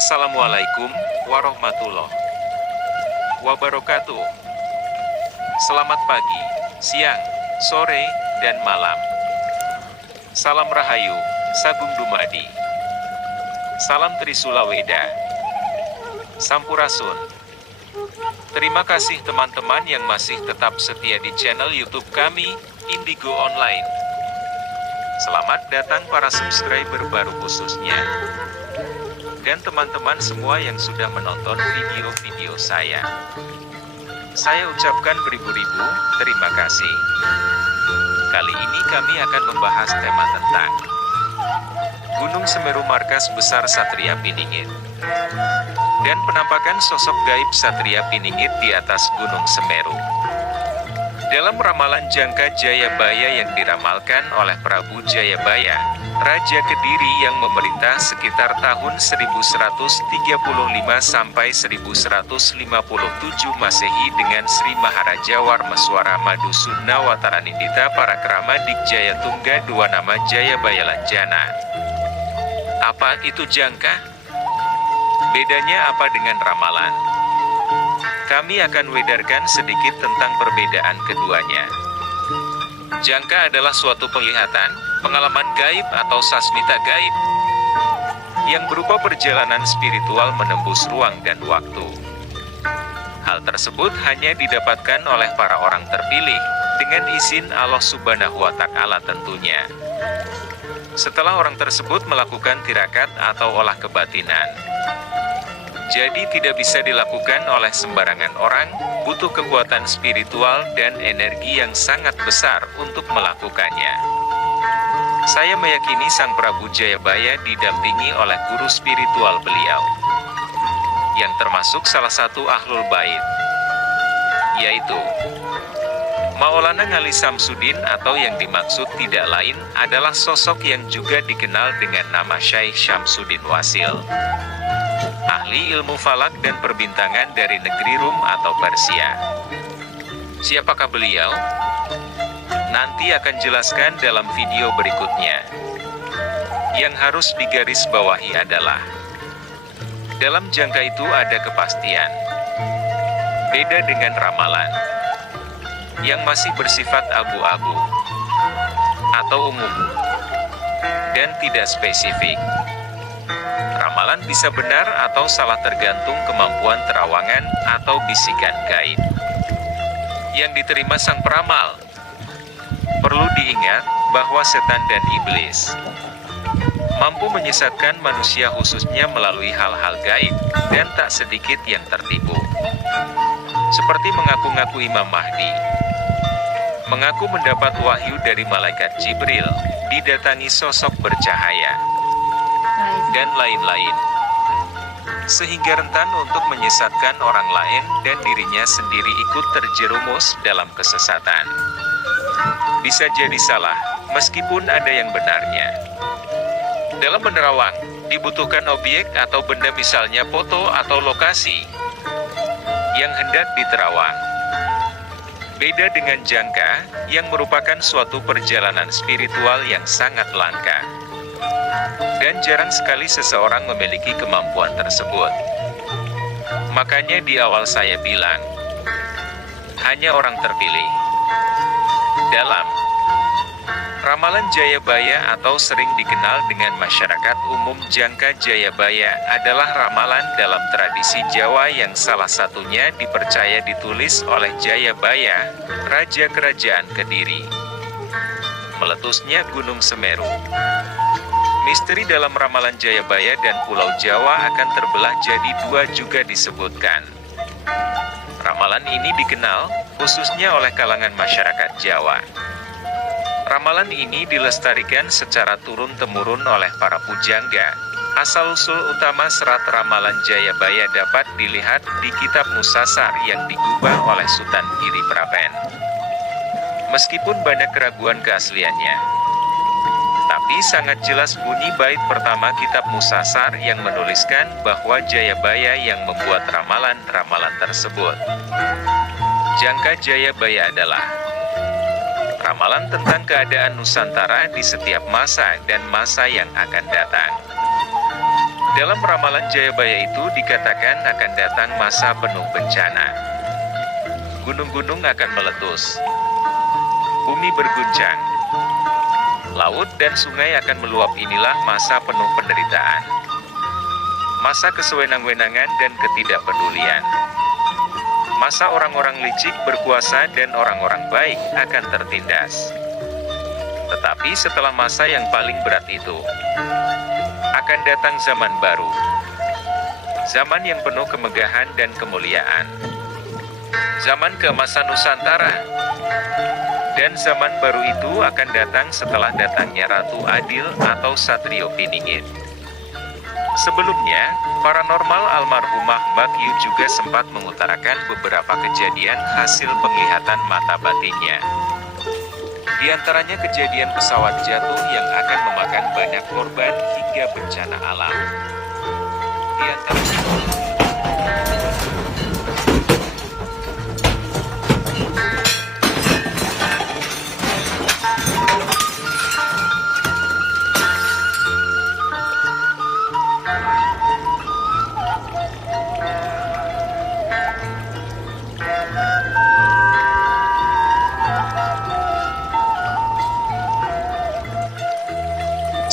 Assalamualaikum warahmatullahi wabarakatuh. Selamat pagi, siang, sore, dan malam. Salam Rahayu, Sagung Dumadi. Salam Trisula Weda. Sampurasun. Terima kasih teman-teman yang masih tetap setia di channel YouTube kami, Indigo Online. Selamat datang para subscriber baru khususnya. Dan teman-teman semua yang sudah menonton video-video saya. Saya ucapkan beribu-ribu terima kasih. Kali ini kami akan membahas tema tentang Gunung Semeru markas besar Satria Piningit. Dan penampakan sosok gaib Satria Piningit di atas Gunung Semeru. Dalam ramalan Jangka Jayabaya yang diramalkan oleh Prabu Jayabaya, Raja Kediri yang memerintah sekitar tahun 1135 sampai 1157 Masehi dengan Sri Maharaja Warmaswara Madusudna Wataranindita Parakrama Dikjaya Tungga dua nama Jayabaya Lanjana. Apa itu jangka? Bedanya apa dengan ramalan? Kami akan wedarkan sedikit tentang perbedaan keduanya. Jangka adalah suatu penglihatan, pengalaman gaib atau sasmita gaib, yang berupa perjalanan spiritual menembus ruang dan waktu. Hal tersebut hanya didapatkan oleh para orang terpilih, dengan izin Allah Subhanahu wa Ta'ala tentunya. Setelah orang tersebut melakukan tirakat atau olah kebatinan. Jadi tidak bisa dilakukan oleh sembarangan orang, butuh kekuatan spiritual dan energi yang sangat besar untuk melakukannya. Saya meyakini Sang Prabu Jayabaya didampingi oleh guru spiritual beliau, yang termasuk salah satu Ahlul Bait, yaitu Maulana Ngali Samsudin, atau yang dimaksud tidak lain adalah sosok yang juga dikenal dengan nama Syekh Syamsuddin Wasil. Ahli ilmu falak dan perbintangan dari negeri Rum atau Persia. Siapakah beliau? Nanti akan jelaskan dalam video berikutnya. Yang harus digarisbawahi adalah dalam jangka itu ada kepastian. Beda dengan ramalan yang masih bersifat abu-abu atau umum dan tidak spesifik. Ramalan bisa benar atau salah tergantung kemampuan terawangan atau bisikan gaib yang diterima sang peramal. Perlu diingat bahwa setan dan iblis mampu menyesatkan manusia khususnya melalui hal-hal gaib, dan tak sedikit yang tertipu. Seperti mengaku-ngaku Imam Mahdi, mengaku mendapat wahyu dari malaikat Jibril, didatangi sosok bercahaya, dan lain-lain, sehingga rentan untuk menyesatkan orang lain dan dirinya sendiri ikut terjerumus dalam kesesatan. Bisa jadi salah, meskipun ada yang benarnya. Dalam menerawang, dibutuhkan objek atau benda, misalnya foto atau lokasi yang hendak diterawang. Beda dengan jangka, yang merupakan suatu perjalanan spiritual yang sangat langka. Dan jarang sekali seseorang memiliki kemampuan tersebut. Makanya di awal saya bilang, hanya orang terpilih. Dalam ramalan Jayabaya atau sering dikenal dengan masyarakat umum Jangka Jayabaya adalah ramalan dalam tradisi Jawa yang salah satunya dipercaya ditulis oleh Jayabaya, Raja Kerajaan Kediri. Meletusnya Gunung Semeru. Misteri dalam ramalan Jayabaya dan Pulau Jawa akan terbelah jadi dua juga disebutkan. Ramalan ini dikenal khususnya oleh kalangan masyarakat Jawa. Ramalan ini dilestarikan secara turun-temurun oleh para pujangga. Asal-usul utama serat ramalan Jayabaya dapat dilihat di kitab Musasar yang digubah oleh Sutan Giri Praben. Meskipun banyak keraguan keasliannya, tapi sangat jelas bunyi bait pertama kitab Musasar yang menuliskan bahwa Jayabaya yang membuat ramalan-ramalan tersebut. Jangka Jayabaya adalah ramalan tentang keadaan Nusantara di setiap masa dan masa yang akan datang. Dalam ramalan Jayabaya itu dikatakan akan datang masa penuh bencana. Gunung-gunung akan meletus. Bumi berguncang. Laut dan sungai akan meluap. Inilah masa penuh penderitaan. Masa kesewenang-wenangan dan ketidakpedulian. Masa orang-orang licik berkuasa dan orang-orang baik akan tertindas. Tetapi setelah masa yang paling berat itu, akan datang zaman baru. Zaman yang penuh kemegahan dan kemuliaan. Zaman keemasan Nusantara. Dan zaman baru itu akan datang setelah datangnya Ratu Adil atau Satrio Piningit. Sebelumnya, paranormal almarhumah Mbak Yu juga sempat mengutarakan beberapa kejadian hasil penglihatan mata batinnya. Di antaranya kejadian pesawat jatuh yang akan memakan banyak korban hingga bencana alam. Di antaranya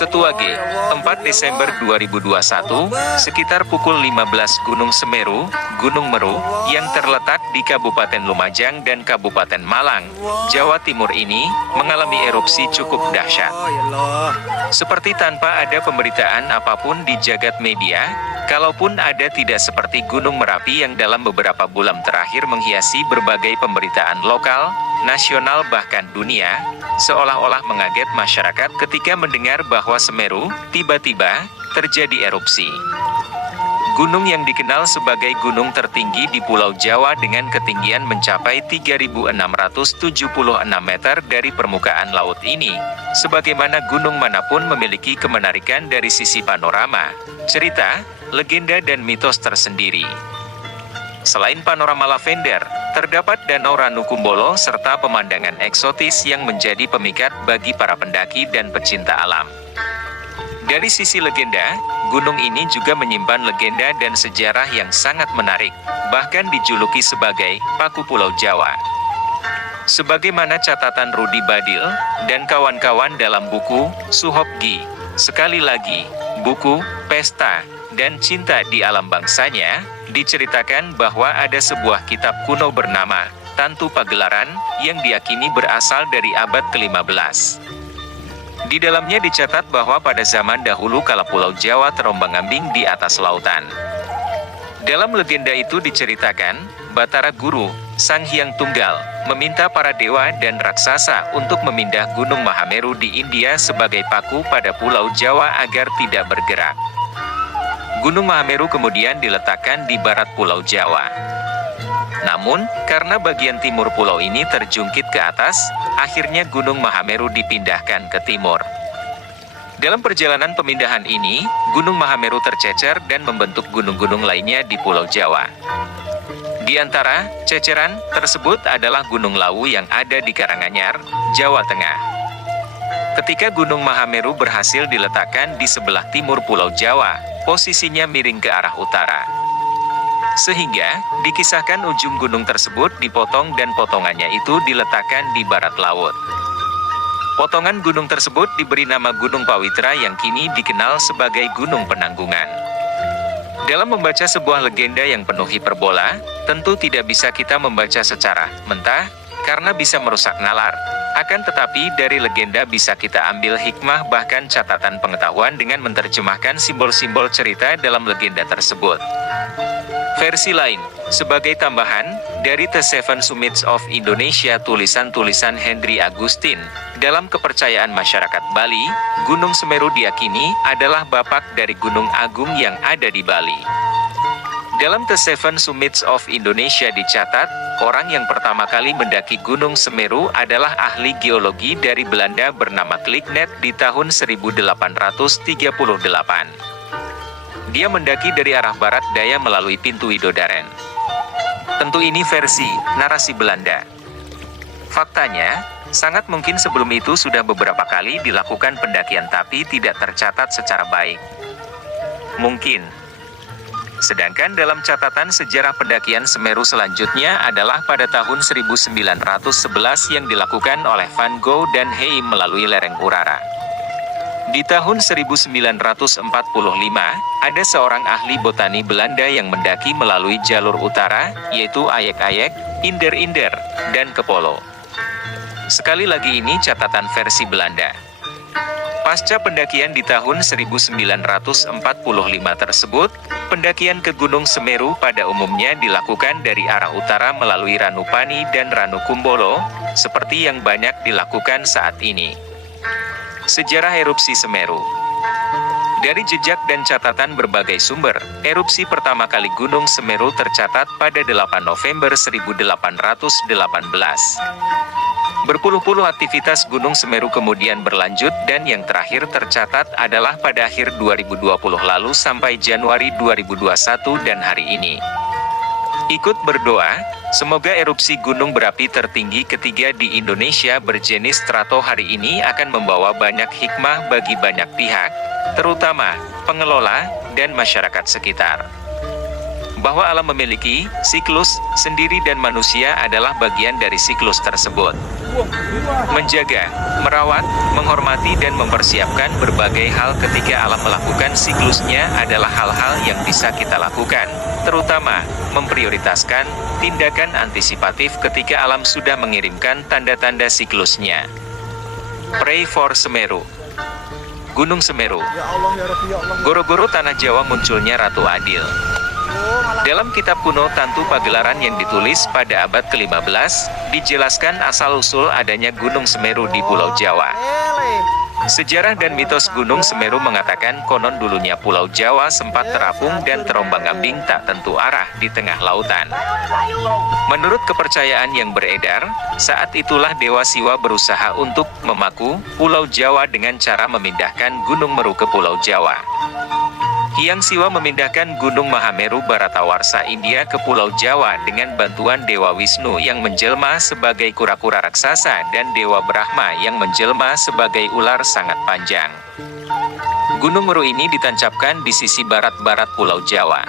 Setuage, 4 Desember 2021, sekitar pukul 15 Gunung Semeru, Gunung Meru, yang terletak di Kabupaten Lumajang dan Kabupaten Malang, Jawa Timur ini, mengalami erupsi cukup dahsyat. Seperti tanpa ada pemberitaan apapun di jagat media, kalaupun ada tidak seperti Gunung Merapi yang dalam beberapa bulan terakhir menghiasi berbagai pemberitaan lokal, nasional bahkan dunia, seolah-olah mengaget masyarakat ketika mendengar bahwa Semeru tiba-tiba terjadi erupsi. Gunung yang dikenal sebagai gunung tertinggi di Pulau Jawa dengan ketinggian mencapai 3.676 meter dari permukaan laut ini, sebagaimana gunung manapun memiliki kemenarikan dari sisi panorama, cerita, legenda dan mitos tersendiri. Selain panorama lavender, terdapat Danau Ranukumbolo serta pemandangan eksotis yang menjadi pemikat bagi para pendaki dan pecinta alam. Dari sisi legenda, gunung ini juga menyimpan legenda dan sejarah yang sangat menarik, bahkan dijuluki sebagai Paku Pulau Jawa. Sebagaimana catatan Rudi Badil dan kawan-kawan dalam buku Suhopgi, sekali lagi, buku Pesta dan Cinta di Alam Bangsanya, diceritakan bahwa ada sebuah kitab kuno bernama Tantu Pagelaran yang diyakini berasal dari abad ke-15. Di dalamnya dicatat bahwa pada zaman dahulu kala Pulau Jawa terombang-ambing di atas lautan. Dalam legenda itu diceritakan, Batara Guru, Sang Hyang Tunggal, meminta para dewa dan raksasa untuk memindah Gunung Mahameru di India sebagai paku pada Pulau Jawa agar tidak bergerak. Gunung Mahameru kemudian diletakkan di barat Pulau Jawa. Namun, karena bagian timur pulau ini terjungkit ke atas, akhirnya Gunung Mahameru dipindahkan ke timur. Dalam perjalanan pemindahan ini, Gunung Mahameru tercecer dan membentuk gunung-gunung lainnya di Pulau Jawa. Di antara ceceran tersebut adalah Gunung Lawu yang ada di Karanganyar, Jawa Tengah. Ketika Gunung Mahameru berhasil diletakkan di sebelah timur Pulau Jawa, posisinya miring ke arah utara. Sehingga, dikisahkan ujung gunung tersebut dipotong dan potongannya itu diletakkan di barat laut. Potongan gunung tersebut diberi nama Gunung Pawitra yang kini dikenal sebagai Gunung Penanggungan. Dalam membaca sebuah legenda yang penuh hiperbola, tentu tidak bisa kita membaca secara mentah, karena bisa merusak nalar. Akan tetapi dari legenda bisa kita ambil hikmah bahkan catatan pengetahuan dengan menerjemahkan simbol-simbol cerita dalam legenda tersebut. Versi lain, sebagai tambahan, dari The Seven Summits of Indonesia tulisan-tulisan Henry Agustin, dalam kepercayaan masyarakat Bali, Gunung Semeru diyakini adalah bapak dari Gunung Agung yang ada di Bali. Dalam The Seven Summits of Indonesia dicatat, orang yang pertama kali mendaki Gunung Semeru adalah ahli geologi dari Belanda bernama Kliknet di tahun 1838. Dia mendaki dari arah barat daya melalui pintu Widodaren. Tentu ini versi narasi Belanda. Faktanya, sangat mungkin sebelum itu sudah beberapa kali dilakukan pendakian tapi tidak tercatat secara baik. Mungkin. Sedangkan dalam catatan sejarah pendakian Semeru selanjutnya adalah pada tahun 1911 yang dilakukan oleh Van Gogh dan Heim melalui lereng Urara. Di tahun 1945, ada seorang ahli botani Belanda yang mendaki melalui jalur utara, yaitu Ayek-Ayek, Inder-Inder, dan Kepolo. Sekali lagi ini catatan versi Belanda. Pasca pendakian di tahun 1945 tersebut, pendakian ke Gunung Semeru pada umumnya dilakukan dari arah utara melalui Ranupani dan Ranukumbolo, seperti yang banyak dilakukan saat ini. Sejarah erupsi Semeru. Dari jejak dan catatan berbagai sumber, erupsi pertama kali Gunung Semeru tercatat pada 8 November 1818. Berpuluh-puluh aktivitas Gunung Semeru kemudian berlanjut dan yang terakhir tercatat adalah pada akhir 2020 lalu sampai Januari 2021 dan hari ini. Ikut berdoa, semoga erupsi gunung berapi tertinggi ketiga di Indonesia berjenis strato hari ini akan membawa banyak hikmah bagi banyak pihak, terutama pengelola dan masyarakat sekitar. Bahwa alam memiliki siklus sendiri dan manusia adalah bagian dari siklus tersebut. Menjaga, merawat, menghormati dan mempersiapkan berbagai hal ketika alam melakukan siklusnya adalah hal-hal yang bisa kita lakukan, terutama memprioritaskan tindakan antisipatif ketika alam sudah mengirimkan tanda-tanda siklusnya. Pray for Semeru. Gunung Semeru. Goro-goro tanah Jawa munculnya Ratu Adil. Dalam kitab kuno Tantu Pagelaran yang ditulis pada abad ke-15, dijelaskan asal-usul adanya Gunung Semeru di Pulau Jawa. Sejarah dan mitos Gunung Semeru mengatakan konon dulunya Pulau Jawa sempat terapung dan terombang-ambing tak tentu arah di tengah lautan. Menurut kepercayaan yang beredar, saat itulah Dewa Siwa berusaha untuk memaku Pulau Jawa dengan cara memindahkan Gunung Meru ke Pulau Jawa. Hyang Siwa memindahkan Gunung Mahameru Bharatawarsha India ke Pulau Jawa dengan bantuan Dewa Wisnu yang menjelma sebagai kura-kura raksasa dan Dewa Brahma yang menjelma sebagai ular sangat panjang. Gunung Meru ini ditancapkan di sisi barat-barat Pulau Jawa.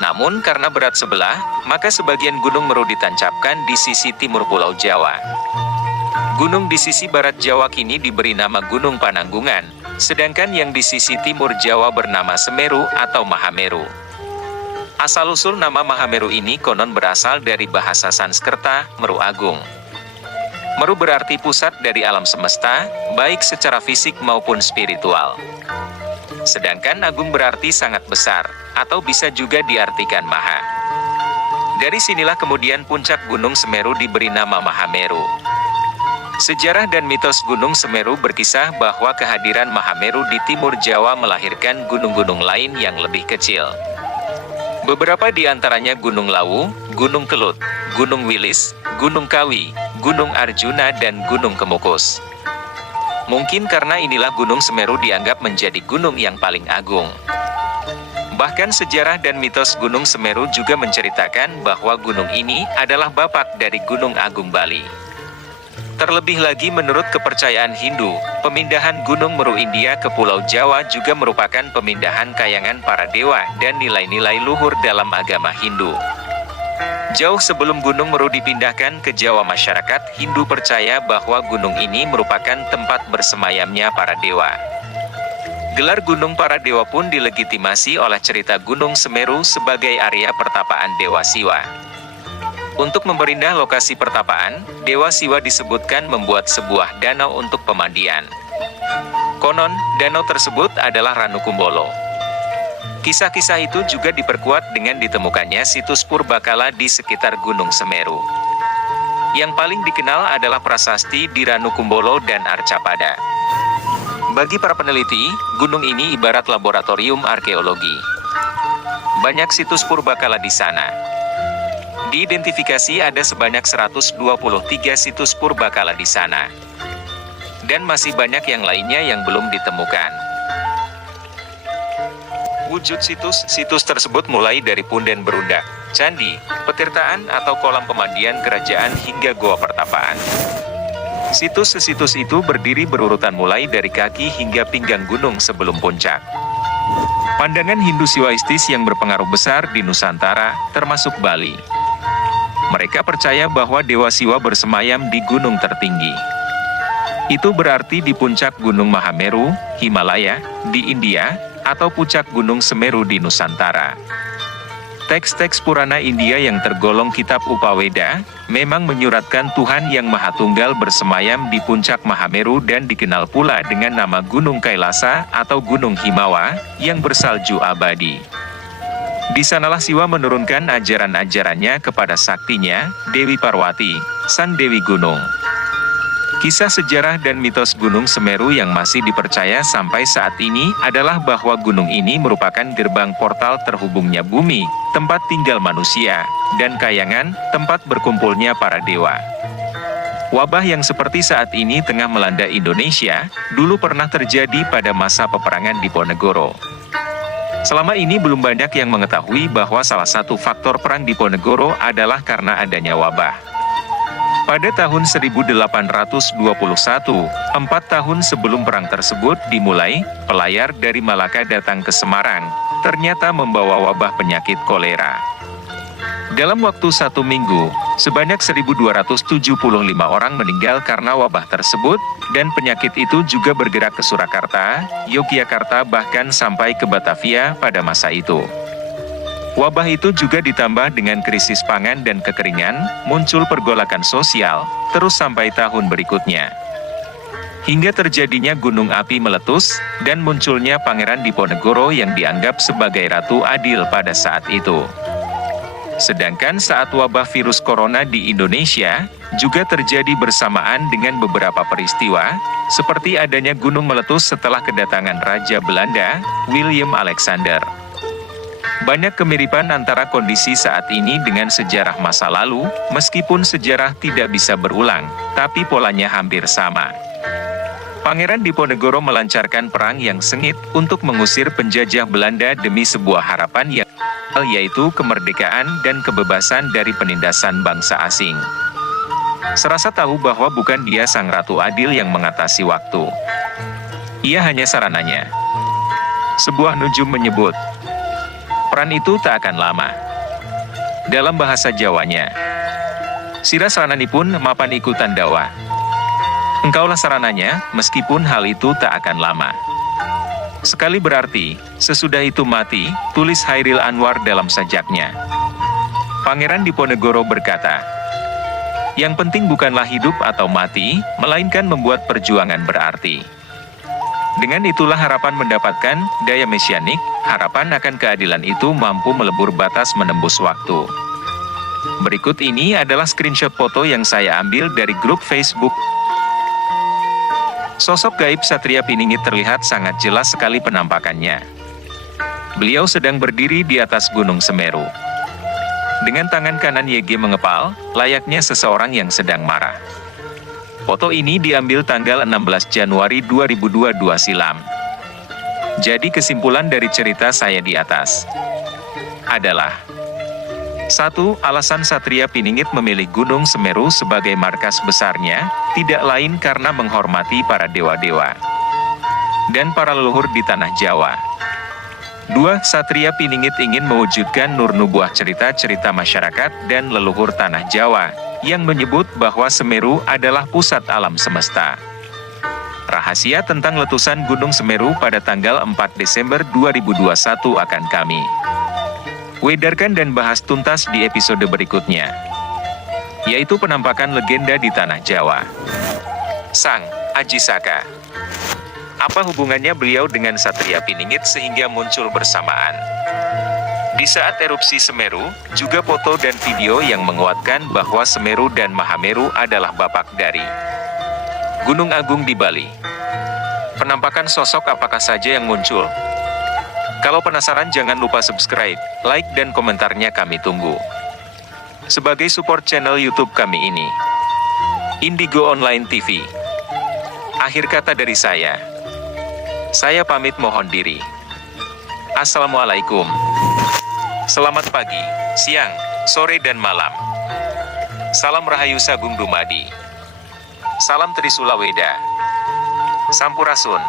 Namun karena berat sebelah, maka sebagian Gunung Meru ditancapkan di sisi timur Pulau Jawa. Gunung di sisi barat Jawa kini diberi nama Gunung Pananggungan, sedangkan yang di sisi timur Jawa bernama Semeru atau Mahameru. Asal-usul nama Mahameru ini konon berasal dari bahasa Sanskerta, Meru Agung. Meru berarti pusat dari alam semesta, baik secara fisik maupun spiritual. Sedangkan Agung berarti sangat besar, atau bisa juga diartikan Maha. Dari sinilah kemudian puncak Gunung Semeru diberi nama Mahameru. Sejarah dan mitos Gunung Semeru berkisah bahwa kehadiran Mahameru di timur Jawa melahirkan gunung-gunung lain yang lebih kecil. Beberapa di antaranya Gunung Lawu, Gunung Kelut, Gunung Wilis, Gunung Kawi, Gunung Arjuna dan Gunung Kemukus. Mungkin karena inilah Gunung Semeru dianggap menjadi gunung yang paling agung. Bahkan sejarah dan mitos Gunung Semeru juga menceritakan bahwa gunung ini adalah bapak dari Gunung Agung Bali. Terlebih lagi menurut kepercayaan Hindu, pemindahan Gunung Meru India ke Pulau Jawa juga merupakan pemindahan kayangan para dewa dan nilai-nilai luhur dalam agama Hindu. Jauh sebelum Gunung Meru dipindahkan ke Jawa, masyarakat Hindu percaya bahwa gunung ini merupakan tempat bersemayamnya para dewa. Gelar Gunung Para Dewa pun dilegitimasi oleh cerita Gunung Semeru sebagai area pertapaan Dewa Siwa. Untuk memperindah lokasi pertapaan, Dewa Siwa disebutkan membuat sebuah danau untuk pemandian. Konon, danau tersebut adalah Ranukumbolo. Kisah-kisah itu juga diperkuat dengan ditemukannya situs purbakala di sekitar Gunung Semeru. Yang paling dikenal adalah prasasti di Ranukumbolo dan Arcapada. Bagi para peneliti, gunung ini ibarat laboratorium arkeologi. Banyak situs purbakala di sana. Diidentifikasi ada sebanyak 123 situs purbakala di sana. Dan masih banyak yang lainnya yang belum ditemukan. Wujud situs tersebut mulai dari punden berundak, candi, petirtaan atau kolam pemandian kerajaan hingga goa pertapaan. Situs-situs itu berdiri berurutan mulai dari kaki hingga pinggang gunung sebelum puncak. Pandangan Hindu Siwaistis yang berpengaruh besar di Nusantara, termasuk Bali. Mereka percaya bahwa Dewa Siwa bersemayam di gunung tertinggi. Itu berarti di puncak Gunung Mahameru, Himalaya, di India, atau puncak Gunung Semeru di Nusantara. Teks-teks Purana India yang tergolong kitab Upaweda, memang menyuratkan Tuhan Yang Maha Tunggal bersemayam di puncak Mahameru dan dikenal pula dengan nama Gunung Kailasa atau Gunung Himawa, yang bersalju abadi. Di sanalah Siwa menurunkan ajaran-ajarannya kepada saktinya, Dewi Parwati, Sang Dewi Gunung. Kisah sejarah dan mitos Gunung Semeru yang masih dipercaya sampai saat ini adalah bahwa gunung ini merupakan gerbang portal terhubungnya bumi, tempat tinggal manusia, dan kayangan, tempat berkumpulnya para dewa. Wabah yang seperti saat ini tengah melanda Indonesia, dulu pernah terjadi pada masa peperangan Diponegoro. Selama ini belum banyak yang mengetahui bahwa salah satu faktor perang Diponegoro adalah karena adanya wabah. Pada tahun 1821, 4 tahun sebelum perang tersebut dimulai, pelayar dari Malaka datang ke Semarang, ternyata membawa wabah penyakit kolera. Dalam waktu 1 minggu, sebanyak 1.275 orang meninggal karena wabah tersebut, dan penyakit itu juga bergerak ke Surakarta, Yogyakarta bahkan sampai ke Batavia pada masa itu. Wabah itu juga ditambah dengan krisis pangan dan kekeringan, muncul pergolakan sosial, terus sampai tahun berikutnya. Hingga terjadinya gunung api meletus, dan munculnya Pangeran Diponegoro yang dianggap sebagai Ratu Adil pada saat itu. Sedangkan saat wabah virus corona di Indonesia, juga terjadi bersamaan dengan beberapa peristiwa, seperti adanya gunung meletus setelah kedatangan Raja Belanda, William Alexander. Banyak kemiripan antara kondisi saat ini dengan sejarah masa lalu, meskipun sejarah tidak bisa berulang, tapi polanya hampir sama. Pangeran Diponegoro melancarkan perang yang sengit untuk mengusir penjajah Belanda demi sebuah harapan yaitu kemerdekaan dan kebebasan dari penindasan bangsa asing. Serasa tahu bahwa bukan dia sang Ratu Adil yang mengatasi waktu. Ia hanya sarananya. Sebuah nujum menyebut, peran itu tak akan lama. Dalam bahasa Jawanya, sira sarananipun mapan ikutan dawa. Engkaulah sarananya, meskipun hal itu tak akan lama. Sekali berarti, sesudah itu mati, tulis Hairil Anwar dalam sajaknya. Pangeran Diponegoro berkata, yang penting bukanlah hidup atau mati, melainkan membuat perjuangan berarti. Dengan itulah harapan mendapatkan daya mesianik, harapan akan keadilan itu mampu melebur batas menembus waktu. Berikut ini adalah screenshot foto yang saya ambil dari grup Facebook. Sosok gaib Satria Piningit terlihat sangat jelas sekali penampakannya. Beliau sedang berdiri di atas Gunung Semeru. Dengan tangan kanan YG mengepal, layaknya seseorang yang sedang marah. Foto ini diambil tanggal 16 Januari 2022 silam. Jadi kesimpulan dari cerita saya di atas adalah 1. Alasan Satria Piningit memilih Gunung Semeru sebagai markas besarnya, tidak lain karena menghormati para dewa-dewa dan para leluhur di tanah Jawa. 2. Satria Piningit ingin mewujudkan nur nubuah cerita-cerita masyarakat dan leluhur tanah Jawa, yang menyebut bahwa Semeru adalah pusat alam semesta. Rahasia tentang letusan Gunung Semeru pada tanggal 4 Desember 2021 akan kami wedarkan dan bahas tuntas di episode berikutnya, yaitu penampakan legenda di tanah Jawa, Sang Aji Saka. Apa hubungannya beliau dengan Satria Piningit sehingga muncul bersamaan? Di saat erupsi Semeru, juga foto dan video yang menguatkan bahwa Semeru dan Mahameru adalah bapak dari Gunung Agung di Bali. Penampakan sosok apakah saja yang muncul? Kalau penasaran jangan lupa subscribe, like dan komentarnya kami tunggu. Sebagai support channel YouTube kami ini, Indigo Online TV. Akhir kata dari saya pamit mohon diri. Assalamualaikum. Selamat pagi, siang, sore dan malam. Salam Rahayu Sagung Dumadi. Salam Trisula Weda. Sampurasun.